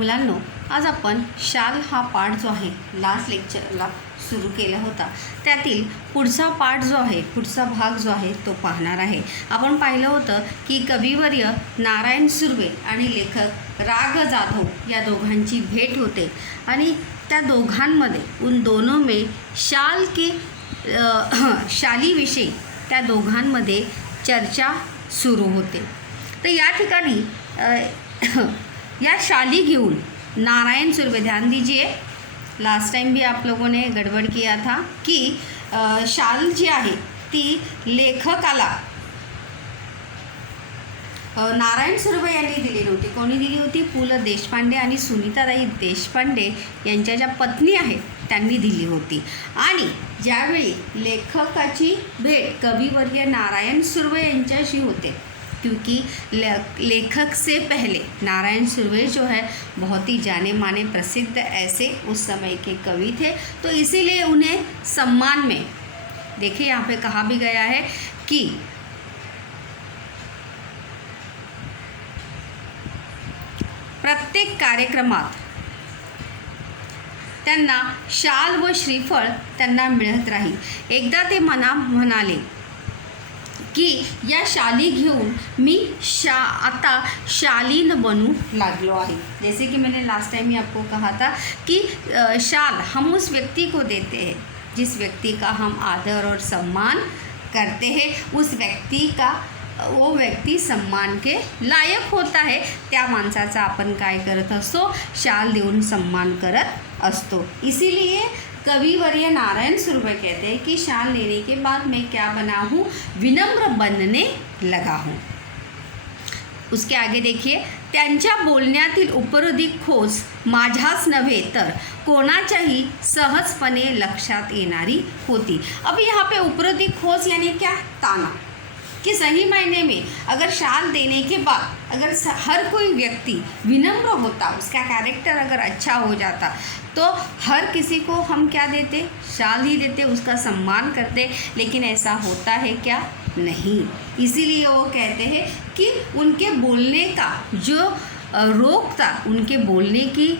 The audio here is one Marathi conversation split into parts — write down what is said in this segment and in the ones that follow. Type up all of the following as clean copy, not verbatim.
मुलांनो, आज आपण शाल हा पाठ जो आहे लास्ट लेक्चरला सुरू केला होता, त्यातील पुढचा पाठ जो आहे, पुढचा भाग जो आहे तो पाहणार आहे. आपण पाहिलं होतं की कविवर्य नारायण सुर्वे आणि लेखक राग जाधव या दोघांची भेट होते आणि त्या दोघांमध्ये उन दोनों में शाल के शालीविषयी त्या दोघांमध्ये चर्चा सुरू होते. तर या ठिकाणी या शाली घेऊन नारायण सुर्वे, ध्यान दीजिए, लास्ट टाइम भी आप लोगों ने गड़बड़ किया था कि शाल जी आहे ती लेखकाला नारायण सुर्वे यांनी दिली नव्हती. कोणी दिली होती? पु ल देशपांडे आणि सुनीताताई देशपांडे यांच्या ज्या पत्नी आहेत त्यांनी दिली होती. आणि ज्यावेळी लेखकाची भेट कविवर्य नारायण सुर्वे यांच्याशी होते, क्योंकि लेखक से पहले नारायण सुर्वे जो है बहुत ही जाने माने प्रसिद्ध ऐसे उस समय के कवि थे, तो इसीलिए उन्हें सम्मान में, देखिए यहाँ पे कहा भी गया है कि प्रत्येक कार्यक्रमात त्यांना शाल व श्रीफळ त्यांना मिळत राहील. एकदा ते म्हणाले की या शाली घेऊन मी आता शालीन बनू लागलो आहे. जैसे कि मैंने लास्ट टाइम ही आपको कहा था कि शाल हम उस व्यक्ति को देते हैं जिस व्यक्ति का हम आदर और सम्मान करते हैं. उस व्यक्ति का वो व्यक्ति सम्मान के लायक होता है, त्या माणसाचा आपण काय करत असतो? शाल देऊन सम्मान करत असतो. इसीलिए कविवर्य नारायण सुर्वे कहते हैं कि शाल लेने के बाद मैं क्या बना हूँ? विनम्र बनने लगा हूँ. उसके आगे देखिए, त्यांच्या बोलण्यातील उपरोधिक खोज माझ्याच नव्हे तर कोणाच्याही सहजपणे लक्षात येणारी होती. अब यहाँ पे उपरोधिक खोज यानी क्या? ताना, कि सही मायने में अगर शाल देने के बाद अगर हर कोई व्यक्ति विनम्र होता, उसका कैरेक्टर अगर अच्छा हो जाता, तो हर किसी को हम क्या देते? शाल ही देते, उसका सम्मान करते. लेकिन ऐसा होता है क्या? नहीं. इसीलिए वो कहते हैं कि उनके बोलने का जो रोक था, उनके बोलने की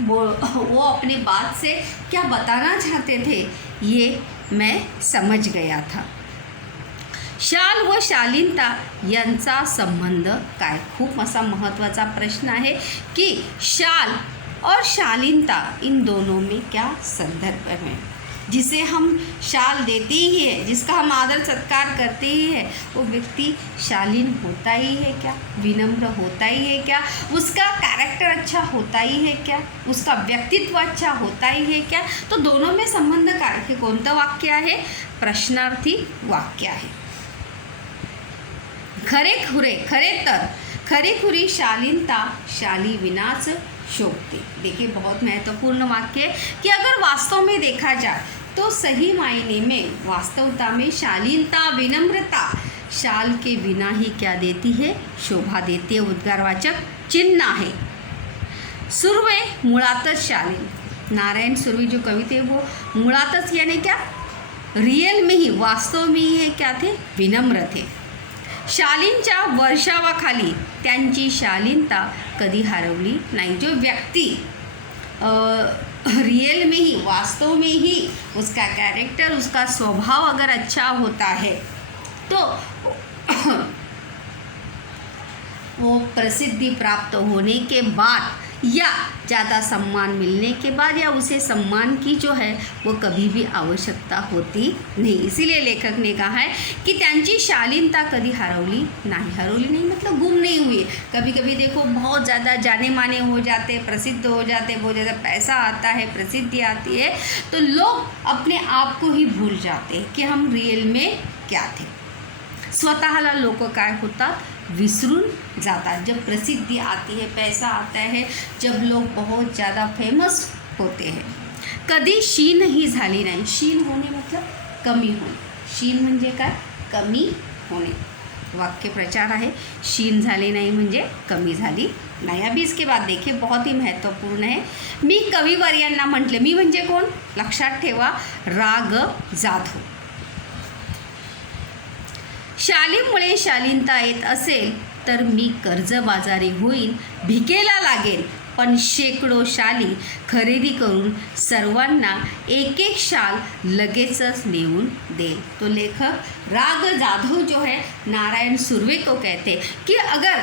वो अपने बात से क्या बताना चाहते थे, ये मैं समझ गया था. शाल व शालीनता यांचा संबंध काय? खूप असा महत्त्वाचा प्रश्न आहे कि शाल और शालीनता इन दोनों में क्या संदर्भ है. जिसे हम शाल देते ही है, जिसका हम आदर सत्कार करते ही है, वो व्यक्ति शालीन होता ही है क्या? विनम्र होता ही है क्या? उसका कैरेक्टर अच्छा होता ही है क्या? उसका व्यक्तित्व अच्छा होता ही है क्या? तो दोनों में संबंध काय? हे कोणतं वाक्य आहे? प्रश्नार्थी वाक्य आहे. खरे तर खरेखुरी शालीनता शाली विनाच शोभते. देखिए, बहुत महत्वपूर्ण वाक्य है कि अगर वास्तव में देखा जाए तो सही मायने में वास्तवता में शालीनता, विनम्रता शाल के बिना ही क्या देती है? शोभा देती है. उद्गारवाचक चिन्ह आहे. सुर्वे मुळातच शालीन, नारायण सुर्वे जो कवि थे वो मुळातच यानी क्या? रियल में ही, वास्तव में ही है क्या थे? विनम्र थे. शालींच्या वर्षावाखाली त्यांची शालीनता कधी हरवली नाही. जो व्यक्ति रियल में ही, वास्तव में ही उसका कैरेक्टर, उसका स्वभाव अगर अच्छा होता है तो वो प्रसिद्धि प्राप्त होने के बाद या ज़्यादा सम्मान मिलने के बाद या उसे सम्मान की जो है वो कभी भी आवश्यकता होती नहीं. इसीलिए लेखक ने कहा है कि त्यांची शालीनता कधी हरवली नहीं मतलब गुम नहीं हुई. कभी कभी देखो बहुत ज़्यादा जाने माने हो जाते, प्रसिद्ध हो जाते, बहुत ज़्यादा पैसा आता है, प्रसिद्धि आती है, तो लोग अपने आप को ही भूल जाते हैं कि हम रियल में क्या थे. स्वतःला लोक काय होतात? विसरून जातात. जब प्रसिद्धि आती है, पैसा आता है, जब लोग बहुत ज़्यादा फेमस होते हैं. कधी शीन ही झाली नाही. शीन होणे मतलब कमी होणे. शीन म्हणजे काय? कमी होणे. वाक्य प्रचार आहे, शीन झाली नाही म्हणजे कमी झाली नाही. अभी इसके बाद देखिए, बहुत ही महत्त्वपूर्ण है. मी कविवर्यांना म्हटले, मी म्हणजे कोण? लक्षात ठेवा, राग जाधव. शालीमुळे शालीनता येत असेल तर मी कर्जबाजारी होईन, भिकेला लागेन, पण शेकडो शाली खरेदी करून सर्वांना एक एक शाल लगेचच नेऊन दे। तो लेखक राग जाधव जो है नारायण सुर्वे को कहते हैं कि अगर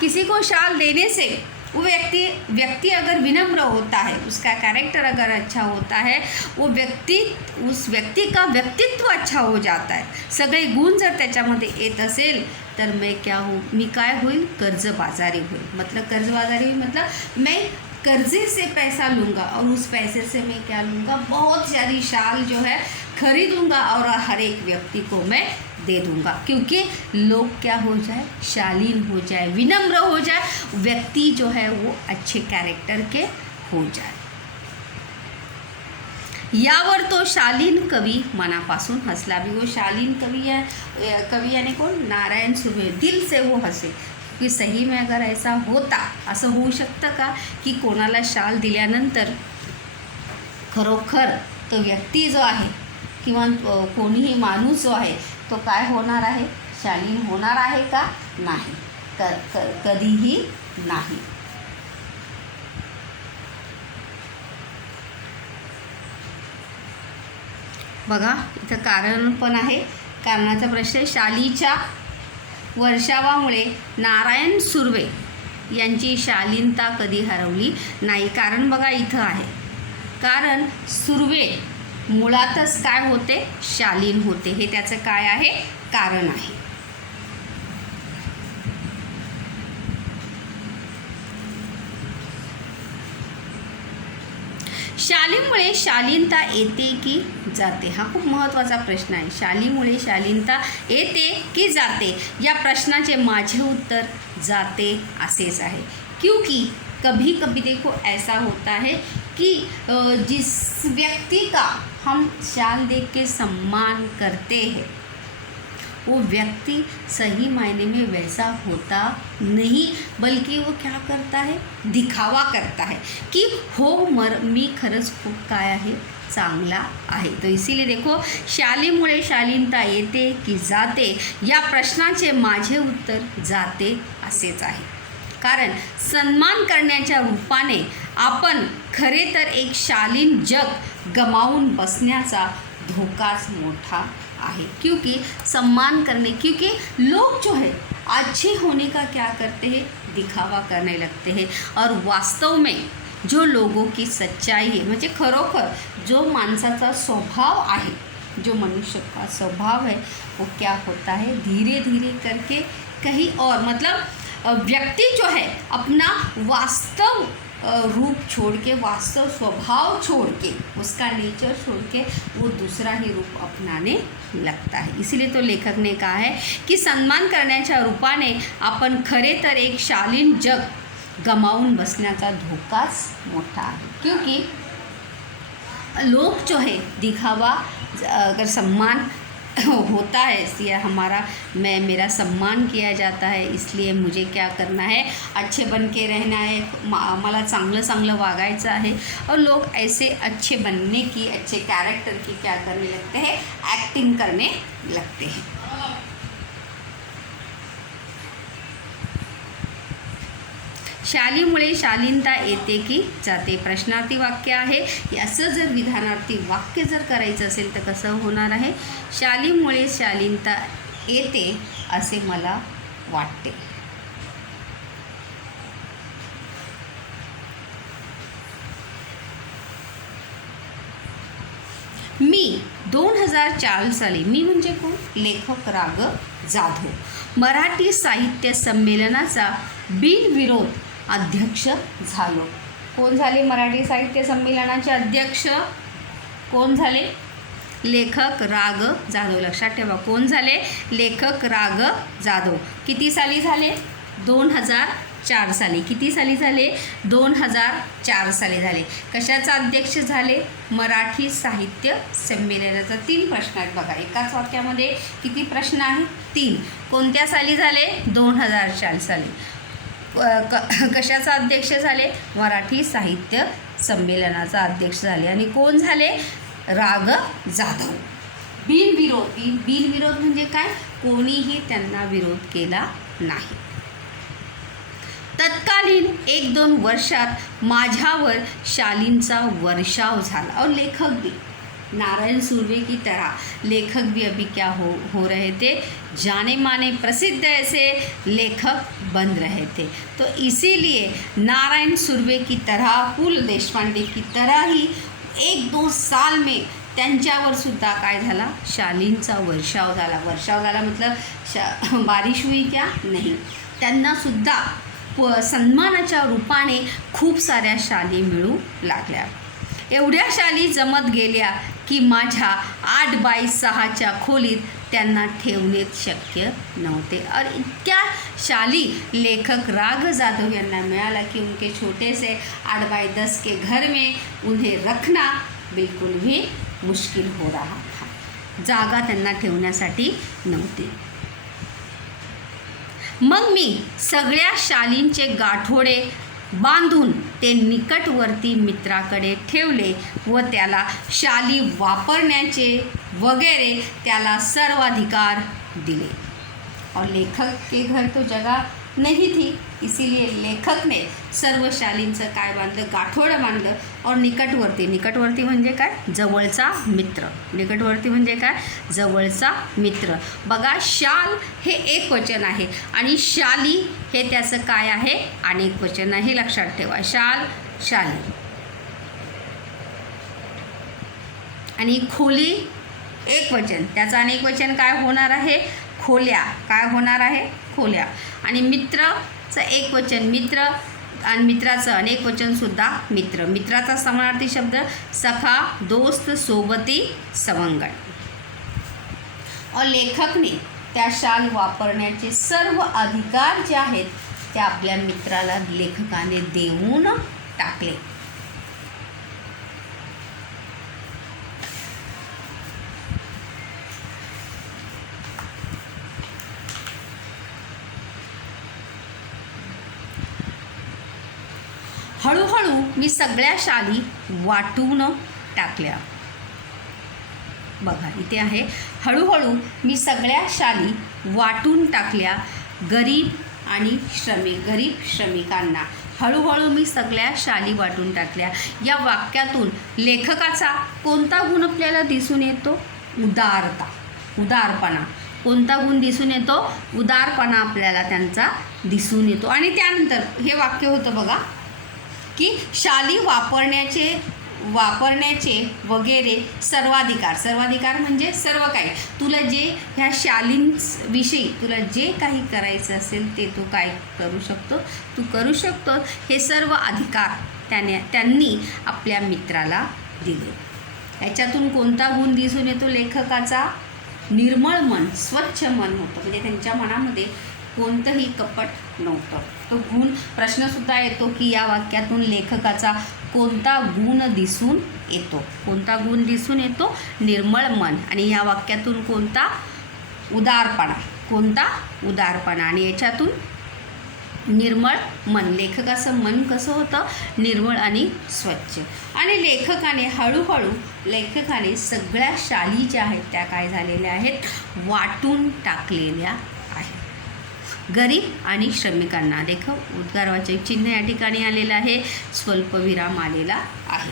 किसी को शाल देने से वो व्यक्ति अगर विनम्र होता है, उसका कैरेक्टर अगर अच्छा होता है, उस व्यक्ति का व्यक्तित्व अच्छा हो जाता है, सगळे गुण जर त्याच्यामध्ये येत असेल तर मी काय होईल, कर्जबाजारी होईल। मतलब कर्जबाजारी हुई मतलब मैं कर्जे से पैसा लूँगा और उस पैसे से मैं क्या लूँगा, बहुत सारी शाल जो है खरीदूँगा और हर एक व्यक्ति को मैं दे दूँगा, क्योंकि लोग क्या हो जाए, शालीन हो जाए, विनम्र हो जाए, व्यक्ति जो है वो अच्छे कैरेक्टर के हो जाए। यावर तो शालीन कवी मनापासून हसला भी। वो शालीन कवी यानी कोण, नारायण सुर्वे, दिल से वो हसे की सही में अगर ऐसा होता, असं होऊ शकतं का की कोणाला शाल दिल्यानंतर खरोखर तो व्यक्ती जो आहे किंवा कोणीही माणूस जो आहे तो काय होणार आहे, शालीन होणार आहे का, नाही, कधीही नाही। बघा इथं कारण पण आहे, कारणाचा प्रश्न, शालीच्या वर्षावामुळे नारायण सुर्वे यांची शालीनता कधी हरवली नाही। कारण बघा इथं आहे, कारण सुर्वे मुळातच काय होते, शालीन होते, हे त्याचं काय आहे, कारण आहे। शालीमुळे शालीनता येते की जाते, हा खूप महत्त्वाचा प्रश्न आहे। शालीमुळे शालीनता येते की जाते, या प्रश्नाचे माझे उत्तर जाते असेच आहे। क्योंकि कभी कभी देखो ऐसा होता है कि जिस व्यक्ति का हम शाल देख के सम्मान करते हैं वो व्यक्ति सही मायने में वैसा होता नहीं, बल्कि वो क्या करता है, दिखावा करता है कि मी खरंच खूप काय आहे, चांगला आहे। तो इसीलिए देखो शालीमुळे शालीनता येते की जाते, या प्रश्नाचे माझे उत्तर जाते असेच आहे। कारण सन्मान करण्याच्या रूपाने आपण खरे तर एक शालीन जग गमावून बसण्याचा धोकाच मोठा आहे। क्योंकि सम्मान करने, क्योंकि लोग जो है अच्छे होने का क्या करते हैं, दिखावा करने लगते हैं, और वास्तव में जो लोगों की सच्चाई है, म्हणजे खरोखर जो माणसाचा स्वभाव आहे, जो मनुष्य का स्वभाव है, वो क्या होता है, धीरे धीरे करके कहीं और, मतलब व्यक्ति जो है अपना वास्तव रूप छोड़ के, वास्तव स्वभाव छोड़ के, उसका नेचर छोड़ के वो दूसरा ही रूप अपनाने लगता है। इसीलिए तो लेखक ने कहा है कि सन्मान करण्याच्या रूपाने आपण खरे तर एक शालीन जग गमावून बसण्याचा धोकाच मोठा आहे। क्योंकि लोग जो है दिखावा, अगर सम्मान होता है इसलिए मेरा सम्मान किया जाता है, इसलिए मुझे क्या करना है, अच्छे बन के रहना है, मला चांगलं वागायचं आहे, और लोग ऐसे अच्छे बनने की, अच्छे कैरेक्टर की क्या करने लगते हैं, एक्टिंग करने लगते हैं। शालीमुळे शालीनता येते की जाते, प्रश्नार्थी वाक्य आहे। असं जर विधानार्थी वाक्य जर करायचं असेल तर कसं होणार आहे, शालीमुळे शालीनता येते असे मला वाटते। मी 2004 साली, मी म्हणजे कोण, लेखक राग जाधव, मराठी साहित्य संमेलनाचा बिनविरोध अध्यक्ष झालो। कोण झाले मराठी साहित्य संमेलनाचे अध्यक्ष, कोण झाले, लेखक राग जाधव। लक्षात ठेवा कोण झाले, लेखक राग जाधव। किती साली झाले, 2004 साली। किती साली झाले, 2004 साली झाले। कशाचा अध्यक्ष झाले, मराठी साहित्य संमेलनाचा। 3 प्रश्न आहेत बघा एकाच वाक्यामध्ये, किती प्रश्न आहेत, 3। कोणत्या साली झाले, 2004 साली। कशाचा अध्यक्ष झाले, मराठी साहित्य संमेलनाचा अध्यक्ष झाले, आणि कोण झाले, राग जाधव। बिनविरोध म्हणजे काय, कोणीही त्यांना विरोध केला नाही। तत्कालीन 1-2 वर्षात माझ्यावर शालींचा वर्षाव झाला। और लेखक भी नारायण सुर्वे की तरह लेखक भी अभी क्या हो रहे थे, जाने माने प्रसिद्ध ऐसे लेखक बन रहे थे। तो इसीलिए नारायण सुर्वे की तरह, पु ल देशपांडे की तरह ही 1-2 साल में त्यांच्यावर सुद्धा काय झाला, शालींचा वर्षाव झाला। वर्षाव झाला मतलब बारिश हुई क्या, नहीं, त्यांना सुद्धा सन्मानाच्या रूपाने खूप साऱ्या शाली मिळू लागल्या। एवढ्या शाली जमत गेल्या की माझ्या 8x6च्या खोलीत त्यांना ठेवणे शक्य नव्हते। और इतक्या शाली लेखक राघ जाधव यांना मिळाला कि उनके छोटे से 8x10 के घर में उन्हें रखना बिल्कुल भी मुश्किल हो रहा था, जागा त्यांना ठेवण्यासाठी नव्हती। मग मी सगळ्या शालींचे गाठोडे बांधून ते निकटवर्ती मित्राकडे ठेवले व त्याला शाली वापरण्याचे वगैरे त्याला सर्वाधिकार दिले। और लेखक के घर तो जगह नहीं थी, इसीलिए लेखक ने सर्व शालींचं काय बांधलं, गाठोडं बांधलं। और निकटवर्ती म्हणजे काय, जवळचा मित्र। निकटवर्ती म्हणजे काय, जवळचा मित्र। बघा, शाल हे एक वचन आहे आणि शाली हे त्याचं काय आहे, अनेक वचन आहे, लक्षात ठेवा। शाल, शाली। आणि खोली एक वचन, त्याचं अनेक वचन काय होणार आहे, खोल्या। काय होणार आहे, खोल्या। आणि मित्रचं एक वचन मित्र आणि मित्राचं अनेक वचन सुद्धा मित्र। मित्राचा समानार्थी शब्द सखा, दोस्त, सोबती, सवंगड। और लेखकने त्या शाल वापरण्याचे सर्व अधिकार जे आहेत ते आपल्या मित्राला लेखकाने देऊन टाकले। हळूहळू मी सगळ्या शाली वाटून टाकल्या। बघा, इथे आहे हळूहळू मी सगळ्या शाली वाटून टाकल्या गरीब आणि गरीब श्रमिकांना। हळूहळू मी सगळ्या शाली वाटून टाकल्या। या वाक्यातून लेखकाचा कोणता गुण आपल्याला दिसून येतो, उदारता, उदारपणा। कोणता गुण दिसून येतो, उदारपणा आपल्याला त्यांचा दिसून येतो। आणि त्यानंतर हे वाक्य होतं बघा की शाली वापरण्याचे वगैरे सर्वाधिकार म्हणजे सर्व काही, तुला जे ह्या शालींविषयी तुला जे काही करायचं असेल ते तू काय करू शकतो, हे सर्व अधिकार त्यांनी आपल्या मित्राला दिले। याच्यातून कोणता गुण दिसून येतो लेखकाचा, निर्मळ मन, स्वच्छ मन होतं, म्हणजे त्यांच्या मनामध्ये कोणतंही कपट नव्हतं। तो गुण प्रश्नसुद्धा येतो की या वाक्यातून लेखकाचा कोणता गुण दिसून येतो, कोणता गुण दिसून येतो, निर्मळ मन। आणि या वाक्यातून कोणता, उदारपणा, कोणता, उदारपणा। आणि याच्यातून निर्मळ मन, लेखकाचं मन कसं होतं, निर्मळ आणि स्वच्छ। आणि लेखकाने सगळ्या शाली ज्या आहेत त्या काय झालेल्या आहेत, वाटून टाकलेल्या आहेत गरीब आणि श्रमिकांना। देखो, उद्गारवाचक चिन्ह या ठिकाणी आलेलं आहे, स्वल्पविराम आलेला आहे।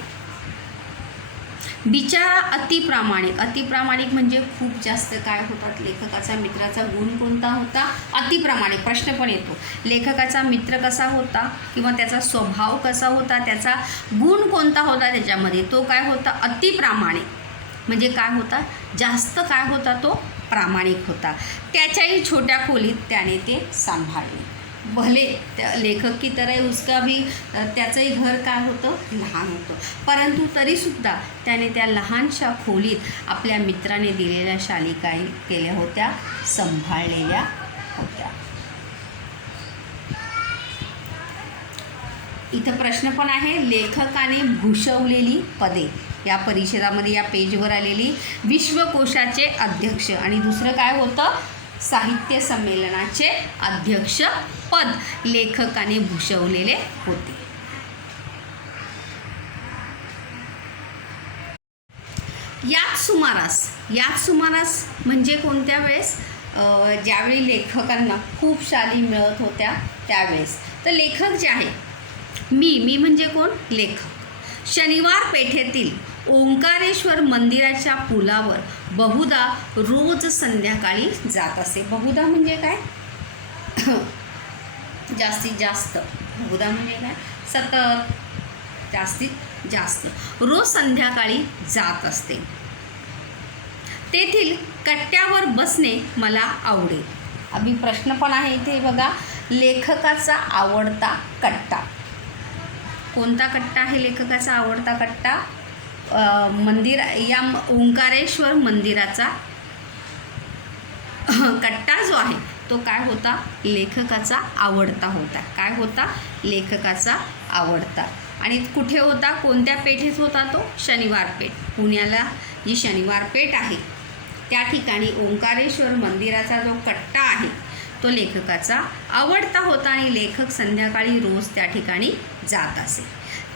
बिचारा अतिप्रामाणिक म्हणजे खूप जास्त काय होतात, लेखकाचा मित्राचा गुण कोणता होता, अतिप्रामाणिक। प्रश्न पण येतो, लेखकाचा मित्र कसा होता किंवा त्याचा स्वभाव कसा होता, त्याचा गुण कोणता होता त्याच्यामध्ये, तो काय होता, अतिप्रामाणिक। म्हणजे काय होता, जास्त काय होता, तो प्रामाणिक होता। त्याच्याही छोट्या खोलीत त्याने ते सांभाळले। भले लेखक की तरह उसका भी त्याचंही घर काय होतं, लहान होतं, परंतु तरीसुद्धा त्याने त्या लहानशा खोलीत आपल्या मित्राने दिलेल्या शाली काय केल्या होत्या, सांभाळलेल्या होत्या। इथं प्रश्न पण आहे, लेखकाने भूषवलेली पदे। या परिषदामध्ये या पेजवर आलेली विश्वकोशाचे अध्यक्ष आणि दुसरं काय होतं, साहित्य संमेलनाचे अध्यक्ष पद लेखकाने भूषवलेले होते। याच सुमारास म्हणजे कोणत्या वेळेस, ज्यावेळी लेखकांना खूप शाली मिळत होत्या त्यावेळेस. तर लेखक जे आहे, मी म्हणजे कोण? लेखक. शनिवार पेठेतील ओंकारेश्वर मंदिराच्या पुलावर बहुधा रोज संध्याकाळी जात असे. बहुधा म्हणजे काय? जास्तीत जास्त. बहुधा म्हणजे काय? सतत, जास्तीत जास्त. रोज संध्याकाळी जात असते. तेथील कट्ट्यावर बसणे मला आवडे. अभि प्रश्न पण आहे इथे बघा. लेखकाचा आवडता कट्टा कोणता कट्टा आहे? लेखकाचा आवडता कट्टा या ओंकारेश्वर मंदिराचा कट्टा जो आहे तो काय होता? लेखकाचा आवडता होता. काय होता? लेखकाचा आवडता. आणि कुठे होता? कोणत्या पेठेत होता तो? शनिवार पेठ. पुण्याला जी शनिवार पेठ आहे त्या ठिकाणी ओंकारेश्वर मंदिराचा जो कट्टा आहे तो लेखकाचा आवडता होता आणि लेखक संध्याकाळी रोज त्या ठिकाणी जात असे.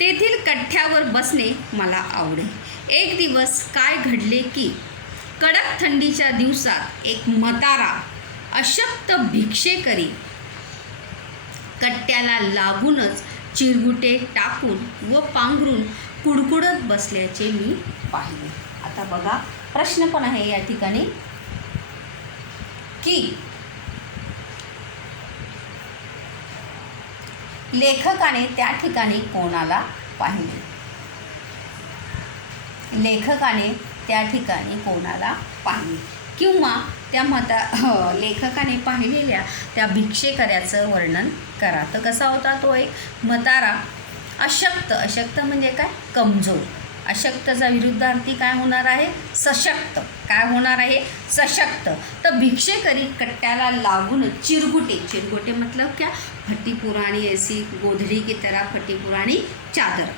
तेथील कट्ट्यावर बसणे मला आवडे. एक दिवस काय घडले की कडक थंडीच्या दिवसात एक म्हातारा अशक्त भिक्षेकरी कट्ट्याला लागूनच चिरगुटे टाकून व पांघरून कुडकुडत बसल्याचे मी पाहिले. आता बघा प्रश्न पण आहे या ठिकाणी की लेखकाने त्या ठिकाणी कोणाला पाहिले? लेखकाने त्या ठिकाणी कोणाला पाहिले किंवा त्या लेखकाने पाहिलेल्या त्या भिक्षेकऱ्याचं वर्णन करा. तर कसा होता तो? एक म्हातारा अशक्त. अशक्त म्हणजे काय? कमजोर. अशक्तचा विरुद्धार्थी काय होणार आहे? सशक्त. काय होणार आहे? सशक्त. तर भिक्षेकरी कट्ट्याला लागून चिरगुटे. चिरगुटे मतलब क्या? फटी पुरानी ऐसी गोधड़ी की तरह फटी पुरानी चादर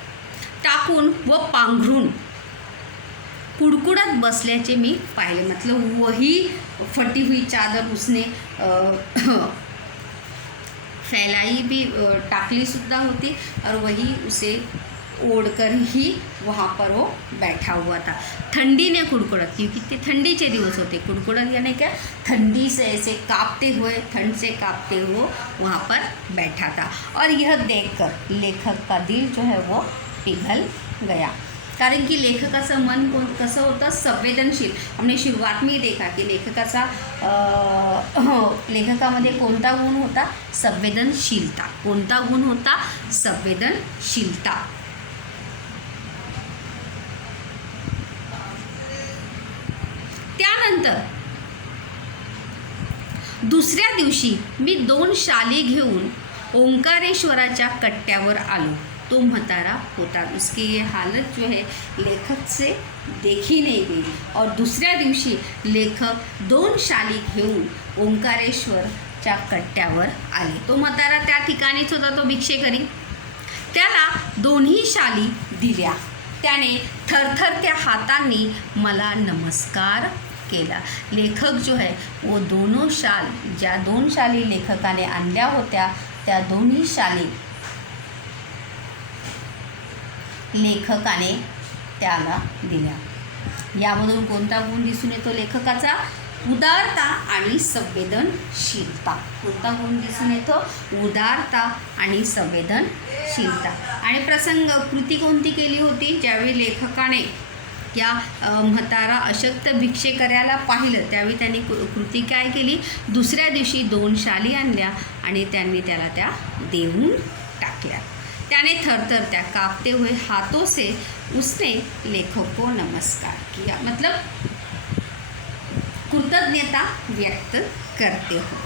टाकून व पांघरून कुडकुडत बसल्याचे मी पाहिले. मतलब वही फटी हुई चादर उसने फैलाई भी, टाकली सुद्धा होती और वही उसे ओढ़कर ही वहाँ पर वो बैठा हुआ था. ठंडी ने कुड़कुड़त, क्योंकि ते ठंडी के दिवस होते. कुड़कुड़त यानी क्या? ठंडी से ऐसे कांपते हुए, ठंड से कांपते हुए वहाँ पर बैठा था. और यह देखकर लेखक का दिल जो है वो पिघल गया. कारण की लेखकाचं मन कसं होतं? संवेदनशील. हमने सुरुवात में देखा की लेखकामध्ये कोणता गुण होता? संवेदनशीलता. कोणता गुण होता? संवेदनशीलता. त्यानंतर दुसऱ्या दिवशी मी 2 शाली घेऊन ओंकारेश्वराच्या कट्ट्यावर आलो. तो म्हातारा होता. उसकी ये हालत जो है लेखक से देखी नहीं गई. और दुसऱ्या दिवशी लेखक 2 शाली घेऊन ओंकारेश्वरच्या कट्ट्यावर आले. तो म्हातारा त्या ठिकाणीच होता, तो भिक्षेकरी. त्याला 2ही शाली दिल्या. त्याने थरथरत्या हातांनी मला नमस्कार केला. लेखक जो है वो दोनों शाल, ज्या 2 शाली लेखकाने आणल्या होत्या त्या 2ही शाली लेखकाने त्याला दिल्या. यामधून कोणता गुण दिसून येतो लेखकाचा? उदारता आणि संवेदनशीलता. कोणता गुण दिसून येतो? उदारता आणि संवेदनशीलता. आणि प्रसंग कृती कोणती केली होती? ज्यावेळी लेखकाने या म्हातारा अशक्त भिक्षेकऱ्याला पाहिलं त्यावेळी त्यांनी कृती काय केली? दुसऱ्या दिवशी 2 शाली आणल्या आणि त्यांनी त्याला त्या देऊन टाकल्या. त्याने थरथरत्या कांपते हुए हाथों से उसने लेखक को नमस्कार किया. मतलब कृतज्ञता व्यक्त करते हो.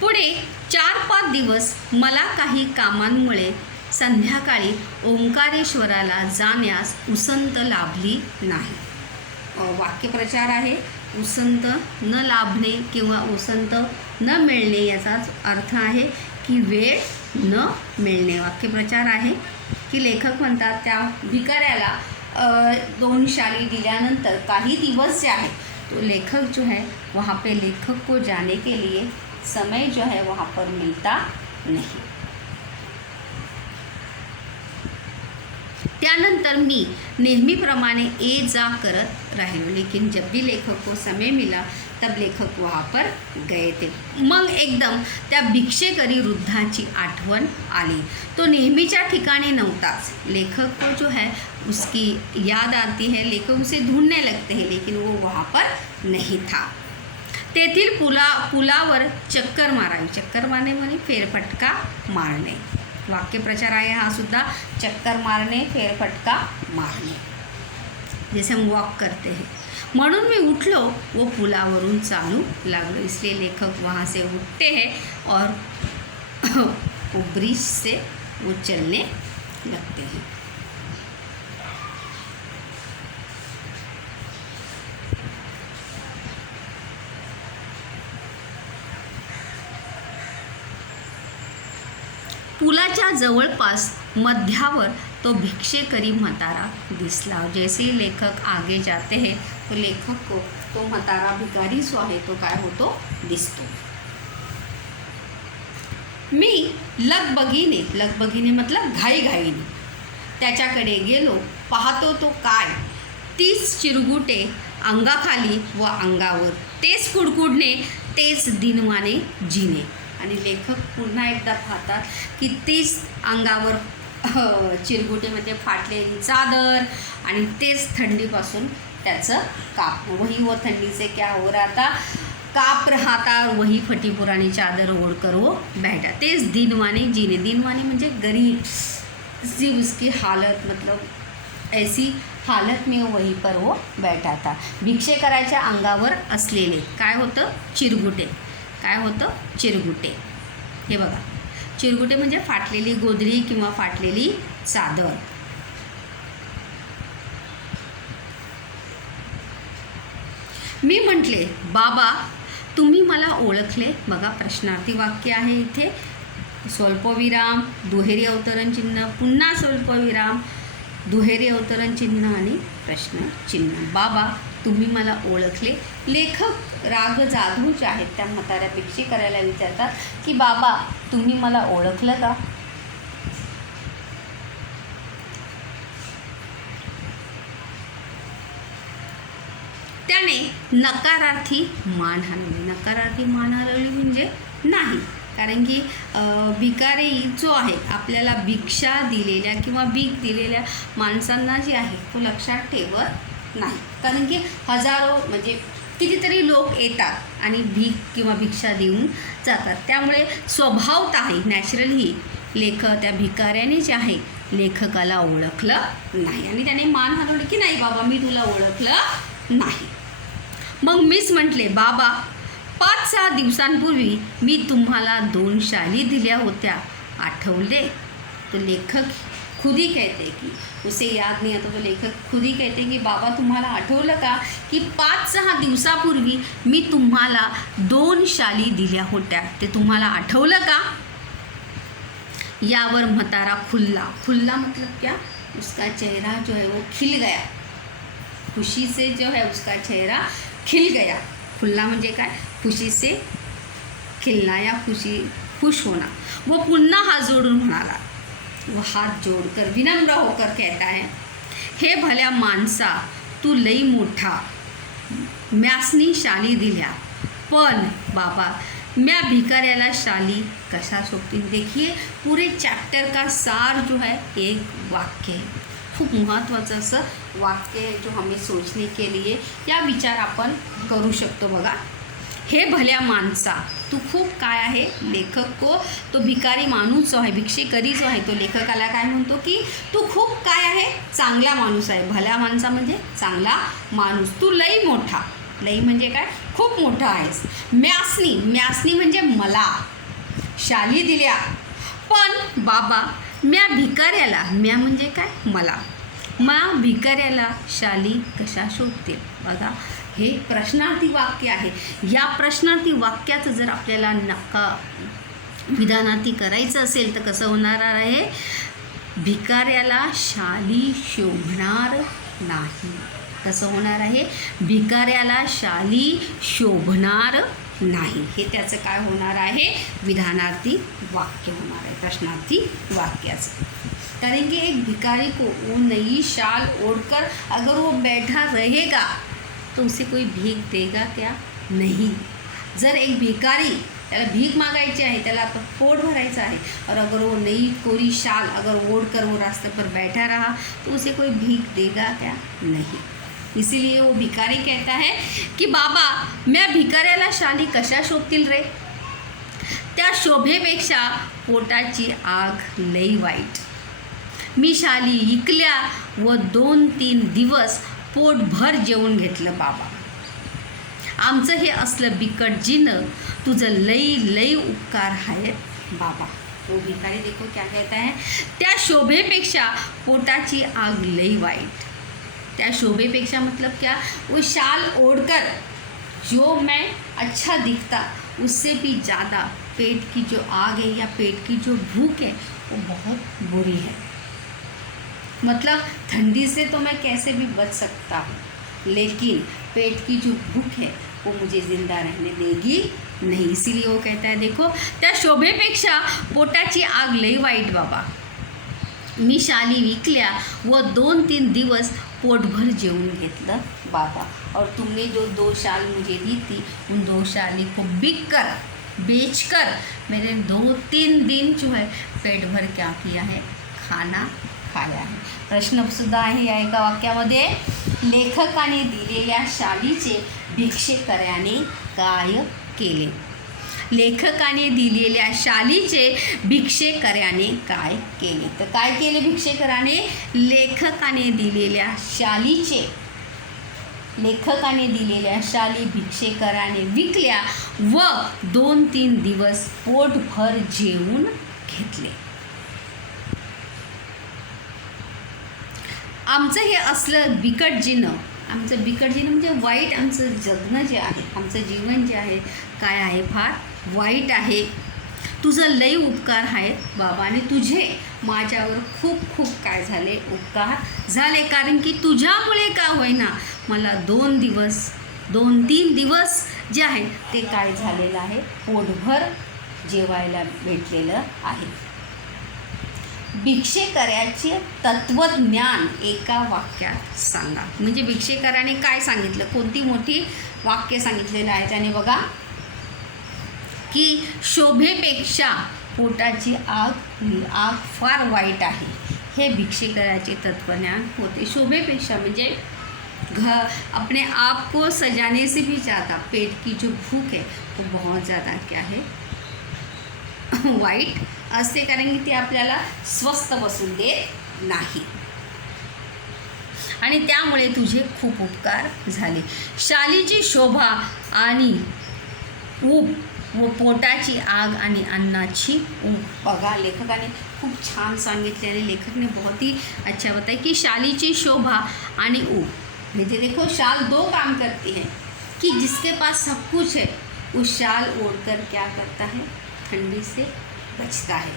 पुढे 4-5 दिवस मला काही कामांमुळे संध्याकाळी ओंकारेश्वराला जाण्यास उसंत लाभली नाही. वाक्यप्रचार आहे. उसंत न लाभणे किंवा उसंत न मिळणे याचाच अर्थ आहे की वेळ न मिळणे. वाक्यप्रचार आहे की लेखक म्हणतात त्या भिकाऱ्याला 2 शाली दिल्यानंतर काही दिवस जे आहे तो लेखक जो है वहाँ पे लेखक को जाने के लिए समय जो है वहाँ पर मिलता नहीं. त्यानंतर मी नेहमीप्रमाणे ए जा करत राहिलो, लेकिन जब भी लेखक को समय मिला तब लेखक वहाँ पर गए थे. मग एकदम त्या भिक्षेकरी वृद्धाची आठवण आली. तो नेहमीच्या ठिकाणी नव्हताच. लेखक को जो है उसकी याद आती है, लेखक उसे ढूंढने लगते हैं, लेकिन वो वहाँ पर नहीं था. तेथील पुलावर चक्कर मारावी. चक्कर मारणे म्हणजे फेरफटका मारणे. वाक्यप्रचार आहे हा सुद्धा. चक्कर मारणे, फेरफटका मारणे, जैसे हम वॉक करते हैं. म्हणून मी उठलो वो पुलावरून चालू लागलो. इसलिए लेखक वहाँ से उठते हैं और वो ब्रिज से वो चलने लगते हैं. पुलाच्या जवळपास मध्यावर तो भिक्षेकरी म्हातारा दिसला. जैसे ही लेखक आगे जाते हैं तो लेखक को तो म्हातारा भिकारी जो आहे तो काय होतो, दिसतो. मी लगबगीने मतलब घाईघाईने त्याच्याकडे गेलो. पाहतो तो काय, 30 चिरगुटे अंगाखाली व अंगावर, तेच कुडकुडणे, तेच दिनवाने जिने. आणि लेखक पुन्हा एकदा पाहतात की 30 अंगावर चिरगुटे म्हणजे फाटलेली चादर आणि तेच थंडीपासून त्याचं काप. वही वो थंडी से क्या हो रहा था, काप रहा था. वही फटी पुरानी चादर ओढ़ कर वो बैठा. तेच दिनवाने जीने. दिनवाने म्हणजे गरीब सी उसकी हालत, मतलब ऐसी हालत में वहीं पर वो बैठा था. भिक्षेकराच्या अंगावर असलेले काय होतं, चिरगुटे. काय होतं, चिरगुटे. हे बघा, चिरगुटे म्हणजे फाटलेली गोधडी किंवा फाटलेली चादर. मी म्हटले, बाबा तुम्ही मला ओळखले. बघा, प्रश्नार्थी वाक्य आहे इथे. स्वल्पविराम, दुहेरी अवतरण चिन्ह, पुन्हा स्वल्पविराम, दुहेरी अवतरण चिन्ह आणि प्रश्न चिन्ह. बाबा तुम्ही मला ओळखले. लेखक राग जाधव जे आहेत त्या म्हाताऱ्या भिक्षेकराला विचारतात की बाबा तुम्ही मला ओळखलं का. त्याने नकारार्थी मान हलवली. नकारार्थी मान हलवली म्हणजे नाही, कारण की भिकारी जो आहे आपल्याला भिक्षा दिलेल्या किंवा भीक दिलेल्या माणसांना जे आहे तो लक्षात ठेवत नाही. कारण की हजारो म्हणजे कितीतरी लोक येतात आणि भीक किंवा भिक्षा देऊन जातात. त्यामुळे स्वभावतः नॅचरली त्या भिकाऱ्याने जे आहे लेखकाला ओळखलं नाही आणि त्याने मान हलवली की नाही बाबा मी तुला ओळखलं नाही. मग मीच म्हटले, बाबा 5-6 दिवसांपूर्वी मी तुम्हाला 2 शाली दिल्या होत्या, आठवले. तो लेखक खुद ही कहते कि उसे याद नहीं आता. तो लेखक खुद ही कहते कि बाबा तुम्हाला आठवलं का की 5-6 दिवसापूर्वी मी तुम्हाला 2 शाली दिल्या होत्या, ते तुम्हाला आठवलं का. यावर म्हातारा खुल्ला मतलब क्या, उसका चेहरा जो है वो खिल गया. खुशी से जो है उसका चेहरा खिल गया. खुल्ला म्हणजे काय, खुशी से खिलना या खुश होना. वो पुन्हा हात जोडून म्हणाला. वो हात जोडकर विनम्र होकर कहता है, हे भल्या माणसा तू लई मोठा, म्यासनी शाली दिल्या, पण बाबा मैं भिकाऱ्याला शाली कशा सोबतीन. देखिए पूरे चैप्टर का सार जो है एक वाक्य है. खूप महत्त्वाचं असं वाक्य आहे जो हमें सोचने के लिए या विचार आपण करू शकतो. बघा, हे भल्या माणसा तू खूप काय आहे, लेखक को तो भिकारी माणूस जो आहे भिक्षेकरी जो आहे तो लेखकाला काय म्हणतो की तू खूप काय आहे, चांगला माणूस आहे. भल्या माणसा म्हणजे चांगला माणूस. तू लई मोठा, लई म्हणजे काय, खूप मोठा आहेस. म्यासनी म्हणजे मला शाली दिल्या, पण बाबा म्या भिकाऱ्याला, म्या म्हणजे काय, मला भिकाऱ्याला शाली कशा शोधतील. बघा, हे प्रश्नार्थी वाक्य आहे. या प्रश्नार्थी वाक्याचं जर आपल्याला विधानार्थी करायचं असेल तर कसं होणार आहे, भिकाऱ्याला शाली शोभणार नाही. कसं होणार आहे, भिकाऱ्याला शाली शोभणार नाही. हे त्याचं काय होणार आहे, विधानार्थी वाक्य होणार आहे प्रश्नार्थी वाक्याचं. करेंगे। एक भिखारी को वो नई शाल ओढ़कर अगर वो बैठा रहेगा तो उसे कोई भीख देगा क्या? नहीं। जर एक भिकारी, त्याला भीक मागायची आहे, त्याला आता पोट भरायचं आहे, और अगर वो नई कोरी शाल अगर ओढ़कर वो रास्ते पर बैठा रहा तो उसे कोई भीख देगा क्या? नहीं। इसीलिए वो भिकारी कहता है की बाबा, मैं भिकाऱ्याला शाली कशा शोभतील रे? त्या शोभेपेक्षा पोटाची आग लई वाईट. मी शाली विकल्या व 2-3 दिवस पोटभर जेवून घेतलं बाबा. आमचं हे असलं बिकट जीनं तुझं लई लई उपकार आहेत बाबा. वो भिकारी देखो क्या कहता है, त्या शोभेपेक्षा पोटाची आग लई वाईट. त्या शोभेपेक्षा मतलब क्या? वो शाल ओढ़कर जो मैं अच्छा दिखता उससे भी ज़्यादा पेट की जो आग है या पेट की जो भूख है वो बहुत बुरी है. मतलब ठंडी से तो मैं कैसे भी बच सकता हूँ, लेकिन पेट की जो भूख है वो मुझे ज़िंदा रहने देगी नहीं. इसीलिए वो कहता है देखो, त्या शोभेपेक्षा पोटाची आग लई वाईट बाबा. मी शाली विकल्या व 2-3 दिवस पोटभर जेवून घेतलं बाबा. और तुमने जो 2 शाल मुझे दी थी, उन 2 शाली को बेचकर मैंने 2-3 दिन जो है पेट भर क्या किया है? खाना खाया है. प्रश्नसुद्धा आहे या एका वाक्यामध्ये. लेखकाने दिलेल्या शालीचे भिक्षेकऱ्याने काय केले? लेखकाने दिलेल्या शालीचे भिक्षेकऱ्याने काय केले? तर काय केले भिक्षेकराने? लेखकाने दिलेल्या शाली भिक्षेकराने विकल्या व 2-3 दिवस पोटभर जेवून घेतले. आमचं हे असलं बिकट जीनं, आमचं बिकट जीवन म्हणजे वाईट, आमचं जगणं जे आहे, आमचं जीवन जे आहे काय आहे? फार वाईट आहे. तुझं लई उपकार आहेत बाबा, आणि तुझे माझ्यावर खूप खूप काय झाले? उपकार झाले. कारण की तुझ्यामुळे का होईना मला 2-3 दिवस जे आहे ते काय झालेलं आहे? पोटभर जेवायला भेटलेलं आहे. भिक्षेकऱ्याचे तत्वज्ञान एका वाक्यात सांगा. म्हणजे भिक्षेकराने काय सांगितलं? कोणती मोठी वाक्य सांगितलेलं आहे त्याने बघा, की शोभेपेक्षा पोटाची आग फार वाईट आहे. हे भिक्षेकराचे तत्वज्ञान होते. शोभेपेक्षा म्हणजे अपने आप को सजाने से भी ज़्यादा पेट की जो भूख है वो बहुत ज़्यादा क्या है? वाईट असते. कारण की ते आपल्याला स्वस्थ बसून देत नाही, आणि त्यामुळे तुझे खूप उपकार झाले. शालीची शोभा आणि ऊब व पोटाची आग आणि अन्नाची ऊब. बघा, लेखकाने खूप छान सांगितलेले. लेखक ने बहुत ही अच्छा बताया कि शालीची शोभा आणि ऊब. म्हणजे देखो, शाल 2 काम करती है कि जिसके पास सब कुछ है वो शाल ओढ़कर क्या करता है? ठंडी से बचता है.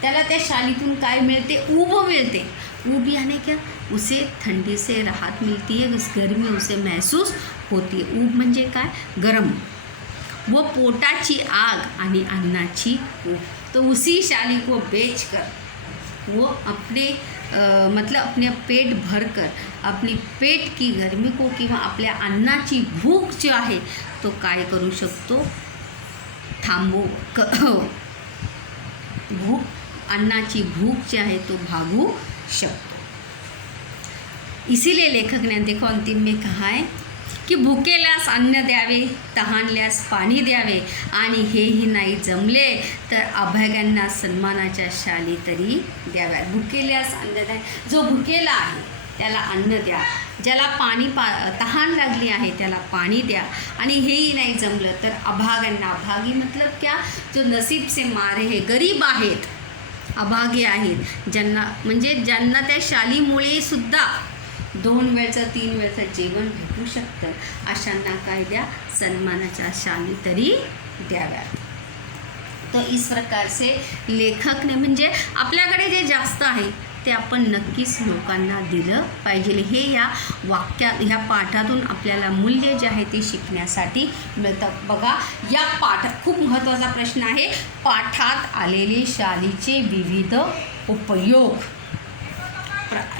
त्याला त्या शालीतून काय मिळते? ऊब मिळते. ऊब यानी क्या? उसे ठंडी से राहत मिलती है, उस गर्मी उसे महसूस होती है. ऊब म्हणजे काय? गरम. वो पोटाची आग आणि अन्नाची ऊब. तो उसी शाली को बेचकर वो अपने अपने पेट भरकर अपनी पेट की गर्मी को किंवा आपल्या अन्नाची भूक जी आहे तो काय करू शकतो? अन्नाची भूख जी आहे तो भागू शकतो. इसीलिए लेखक ने देखो अंतिम में कहा है की भुकेल्यास अन्न द्यावे, तहानल्यास पाणी द्यावे, आणि हेही नाही जमले तर अभाग्यांना सन्मानाच्या शाली तरी द्याव्यात. भुकेल्यास अन्न द्या. जो भुकेला आहे त्याला अन्न द्या, ज्याला तहान लागली आहे त्याला पाणी द्या, आणि हेही नाही जमलं तर अभाग्यांना. अभागी मतलब क्या? जो नसीब से मारे हे गरीब आहेत, अभागे आहेत, ज्यांना त्या शालीमुळे सुद्धा 2 वेळचं 3 वेळचं जेवण भेटू शकतं, अशांना काय द्या? सन्मानाच्या शाली तरी द्याव्यात. तो इस प्रकार से लेखक ने म्हणजे आपल्याकडे जे जास्त आहे ते आपण नक्कीच लोकांना दिलं पाहिजे. हे ह्या पाठातून आपल्याला मूल्य जे आहे ते शिकण्यासाठी मिळतं. बघा, या पाठात खूप महत्त्वाचा प्रश्न आहे. पाठात आलेले शालीचे विविध उपयोग.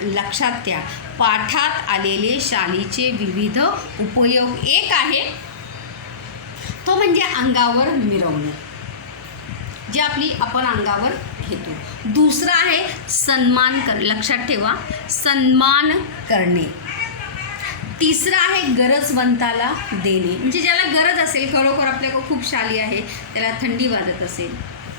लक्षात द्या, पाठात आलेले शालीचे विविध उपयोग एक आहे तो म्हणजे अंगावर मिरवणे, जे आपण अंगावर घेतो. दुसरा आहे सन्मान लक्षात ठेवा, सन्मान करणे. तिसरा आहे गरजवंताला देणे, म्हणजे ज्याला गरज असेल, खरोखर आपल्याकडे खूप शाली आहे, त्याला थंडी वाजत असेल,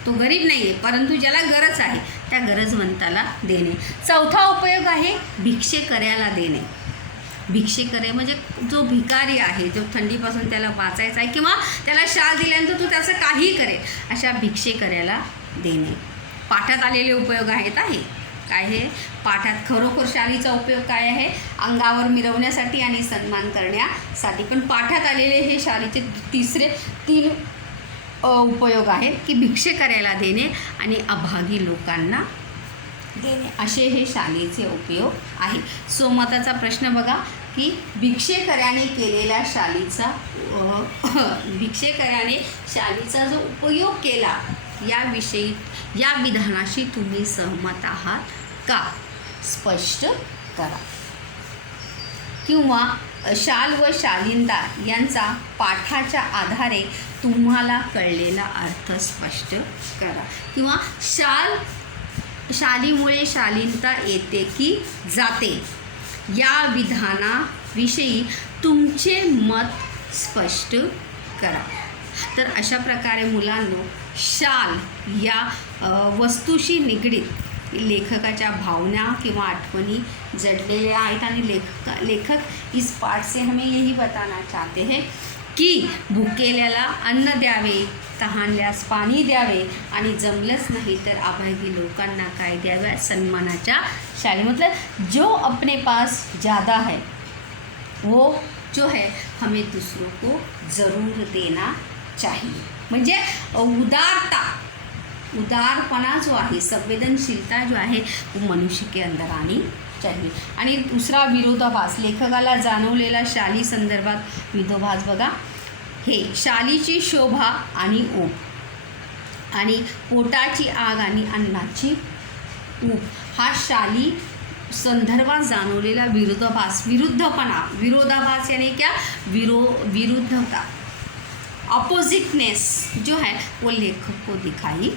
तो गरीब नाही आहे, परंतु ज्याला गरज आहे त्या गरजवंताला देणे. चौथा उपयोग आहे भिक्षेकऱ्याला देणे. भिक्षेकरी म्हणजे जो भिकारी आहे, जो थंडीपासून त्याला वाचायचा आहे किंवा त्याला शाल दिल्यानंतर तू त्याचं काहीही करेल, अशा भिक्षेकऱ्याला देणे. पाठात आलेले उपयोग आहेत आहे काय हे पाठात खरोखर शालीचा उपयोग काय आहे, अंगावर मिरवण्यासाठी आणि सन्मान करण्यासाठी. पण पाठात आलेले हे शालीचे तिसरे 3 उपयोग आहेत की भिक्षेकऱ्याला देणे आणि अभागी लोकांना देणे, असे हे शालीचे उपयोग आहे. सोमताचा प्रश्न बघा की भिक्षेकऱ्याने केलेल्या शालीचा भिक्षेकऱ्याने शालीचा जो उपयोग केला याविषयी या विधानाशी तुम्ही सहमत आहात का, स्पष्ट करा. किंवा शाल व शालीनता यांचा पाठाच्या आधारे तुम्हाला कळलेला अर्थ स्पष्ट करा. किंवा शालीमुळे शालीनता येते की जाते या विधानाविषयी तुमचे मत स्पष्ट करा. तर अशा प्रकारे मुलांनो, शाल या वस्तूशी निगडीत लेखकाच्या भावना किंवा आठवणी जडलेल्या आहेत आणि लेखक इस पाठ से हमें यही बताना चाहते हैं की भुकेल्याला अन्न द्यावे, तहानल्यास पाणी द्यावे आणि जमलंच नाही तर अभागी लोकांना काय द्यावे, सन्मानाच्या शाली. मतलब जो अपने पास ज़्यादा है वो जो है हमें दूसरों को ज़रूर देना चाहिए. म्हणजे उदारपणा जो आहे, संवेदनशीलता जो आहे वो मनुष्य के अंदर आनी चाहिए. आणि दुसरा विरोधाभास, लेखकाला जाणवलेला शाली संदर्भात विरोधाभास बघा. हे शालीची शोभा आणि ऊब आणि पोटाची आग आणि अन्नाची ऊब हा शाली संदर्भात जाणवलेला विरोधाभास, विरोधाभास यानी क्या, विरुद्धता, अपोजिटनेस जो है वो लेखक को दिखाई